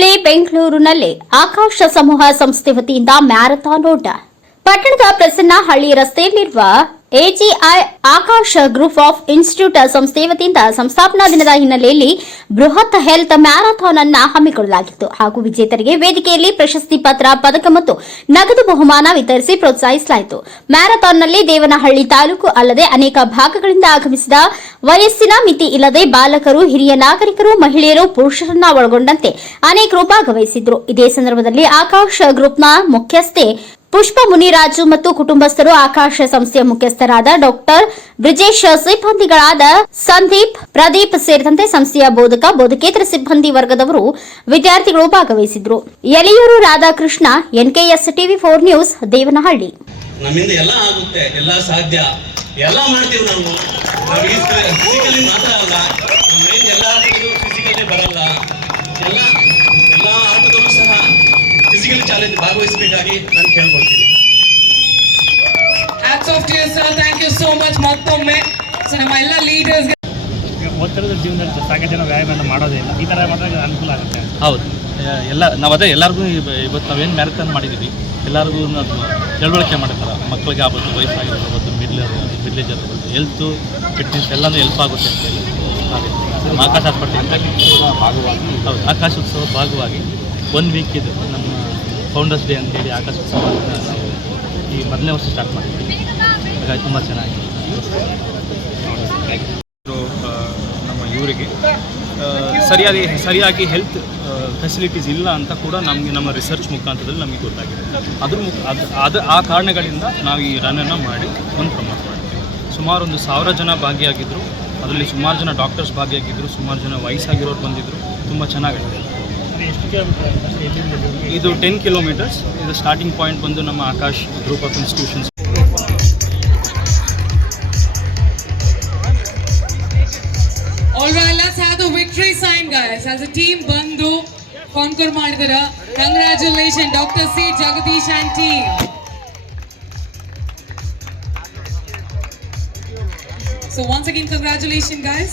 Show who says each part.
Speaker 1: ಬೆಂಗಳೂರಿನಲ್ಲಿ ಆಕಾಶ ಸಮೂಹ ಸಂಸ್ಥೆ ವತಿಯಿಂದ ಮ್ಯಾರಥಾನ್ ಓಟ. ಪಟ್ಟಣದ ಪ್ರಸನ್ನ ಹಳ್ಳಿ ರಸ್ತೆಯಲ್ಲಿರುವ AGI Akash group of institute ಸಂಸ್ಥೆ ವತಿಯಿಂದ ಸಂಸ್ಥಾಪನಾ ದಿನದ ಹಿನ್ನೆಲೆಯಲ್ಲಿ ಬೃಹತ್ ಹೆಲ್ತ್ ಮ್ಯಾರಥಾನ್ ಅನ್ನ ಹಮ್ಮಿಕೊಳ್ಳಲಾಗಿತ್ತು ಹಾಗೂ ವಿಜೇತರಿಗೆ ವೇದಿಕೆಯಲ್ಲಿ ಪ್ರಶಸ್ತಿ ಪತ್ರ, ಪದಕ ಮತ್ತು ನಗದು ಬಹುಮಾನ ವಿತರಿಸಿ ಪ್ರೋತ್ಸಾಹಿಸಲಾಯಿತು. ಮ್ಯಾರಥಾನ್ನಲ್ಲಿ ದೇವನಹಳ್ಳಿ ತಾಲೂಕು ಅಲ್ಲದೆ ಅನೇಕ ಭಾಗಗಳಿಂದ ಆಗಮಿಸಿದ ವಯಸ್ಸಿನ ಮಿತಿ ಇಲ್ಲದೆ ಬಾಲಕರು, ಹಿರಿಯ ನಾಗರಿಕರು, ಮಹಿಳೆಯರು, ಪುರುಷರನ್ನ ಒಳಗೊಂಡಂತೆ ಅನೇಕರು ಭಾಗವಹಿಸಿದ್ರು. ಇದೇ ಸಂದರ್ಭದಲ್ಲಿ ಆಕಾಶ ಗ್ರೂಪ್ನ ಮುಖ್ಯಸ್ಥೆ ಪುಷ್ಪ ಮುನಿರಾಜು ಮತ್ತು ಕುಟುಂಬಸ್ಥರು ಆಕಾಶ ಸಂಸ್ಥೆಯ ಮುಖ್ಯಸ್ಥರಾದ ಡಾಕ್ಟರ್ ಬ್ರಿಜೇಶ್ ಸಿಬ್ಬಂದಿಗಳಾದ ಸಂದೀಪ್, ಪ್ರದೀಪ್ ಸೇರಿದಂತೆ ಸಂಸ್ಥೆಯ ಬೋಧಕ, ಬೋಧಕೇತರ ಸಿಬ್ಬಂದಿ ವರ್ಗದವರು ವಿದ್ಯಾರ್ಥಿಗಳು ಭಾಗವಹಿಸಿದ್ರು. Yaliyur Radhakrishna, NKS TV four news, Devanahalli.
Speaker 2: ನಮ್ಮಿಂದ ಎಲ್ಲ ಆಗುತ್ತೆ, ಎಲ್ಲ ಸಾಧ್ಯ. ಎಲ್ಲ ಮಾಡ್ತೀವಿ ನಾವು. ನಾವು ಮಾತ್ರ ಅಲ್ಲ ಫಿಸಿಕಲಿ ಬರಲ್ಲ. ಎಲ್ಲ ಫಿಸಿಕಲ್ ಚಾಲೆಂಜ್ ಭಾಗವಹಿಸಬೇಕಾಗಿ ನಾನು ಕೇಳ್ಕೊಳ್ತೀನಿ.
Speaker 3: Hats off to you, sir. Thank you so much. ಮತ್ತೊಮ್ಮೆ ಸೊ ನಮ್ಮ ಎಲ್ಲ ಲೀಡರ್ಸ್
Speaker 4: ಓದ್ತಿರೋದ್ರ ಜೀವನದಲ್ಲಿ ಸಾಕಷ್ಟು ಜನ ವ್ಯಾಯಾಮ ಎಲ್ಲ ಮಾಡೋದೇ ಇಲ್ಲ. ಈ ಥರ ಮಾಡಿದ್ರೆ ಅನುಕೂಲ ಆಗುತ್ತೆ.
Speaker 5: ಹೌದು. ಎಲ್ಲ ನಾವು ಅದೇ ಎಲ್ಲರಿಗೂ ಇವ- ಇವತ್ತು ನಾವೇನು ಮ್ಯಾರಥಾನ್ ಮಾಡಿದ್ದೀವಿ ಎಲ್ಲರಿಗೂ ಅದು ತಿಳುವಳಿಕೆ ಮಾಡಿರ್ತಾರೆ ಮಕ್ಕಳಿಗೆ ಆಗ್ಬೋದು ವಯಸ್ಸಾಗಿರ್ಬೋದು ಮಿಡ್ಲ್ ಮಿಡ್ಲೇಜ್ ಇರ್ಬೋದು ಹೆಲ್ತು ಫಿಟ್ನೆಸ್ ಎಲ್ಲನೂ ಹೆಲ್ಪ್ ಆಗುತ್ತೆ ಅಂತ ಹೇಳಿ. ಹಾಗೆ. ಆಕಾಶ ಆಸ್ಪತ್ರೆ ಭಾಗವಾಗಿ ಹೌದು ಆಕಾಶ ಉತ್ಸವ ಭಾಗವಾಗಿ ಒನ್ ವೀಕ್ ಇದು. ನಮ್ಮ ಫೌಂಡರ್ಸ್ ಡೇ ಅಂತೇಳಿ ಉತ್ಸವ ನಾವು ಈ ಮೊದಲನೇ ವರ್ಷ ಸ್ಟಾರ್ಟ್ ಮಾಡ್ತೀವಿ ಹಾಗಾಗಿ ತುಂಬ ಚೆನ್ನಾಗಿದೆ.
Speaker 6: ಇದು, ನಮ್ಮ ಇವರಿಗೆ ಸರಿಯಾಗಿ ಸರಿಯಾಗಿ ಹೆಲ್ತ್ ಫೆಸಿಲಿಟೀಸ್ ಇಲ್ಲ ಅಂತ ಕೂಡ ನಮಗೆ ನಮ್ಮ ರಿಸರ್ಚ್ ಮುಖಾಂತರದಲ್ಲಿ ನಮಗೆ ಗೊತ್ತಾಗಿದೆ. ಅದ್ರ ಮುಖ ಅದು ಅದು ಆ ಕಾರಣಗಳಿಂದ ನಾವು ಈ ರನ್ನನ್ನು ಮಾಡಿ ಒಂದು ಪ್ರಮೋಟ್ ಮಾಡ್ತೀವಿ. ಸುಮಾರು ಒಂದು ಸಾವಿರ ಜನ ಭಾಗಿಯಾಗಿದ್ದರು ಅದರಲ್ಲಿ ಸುಮಾರು ಜನ ಡಾಕ್ಟರ್ಸ್ ಭಾಗಿಯಾಗಿದ್ದರು ಸುಮಾರು ಜನ ವಯಸ್ಸಾಗಿರೋರು ಬಂದಿದ್ದರು ತುಂಬ ಚೆನ್ನಾಗಿದೆ. ಇದು ಟೆನ್ ಕಿಲೋಮೀಟರ್ಸ್ ಇದು ಸ್ಟಾರ್ಟಿಂಗ್ ಪಾಯಿಂಟ್ ಬಂದು ನಮ್ಮ Akash group of institutions
Speaker 3: the victory sign guys As a team, ಬಂದು ಕಾನ್ಕರ್ ಮಾಡಿದರ congratulation doctor C Jagadish team So once again, congratulations, guys.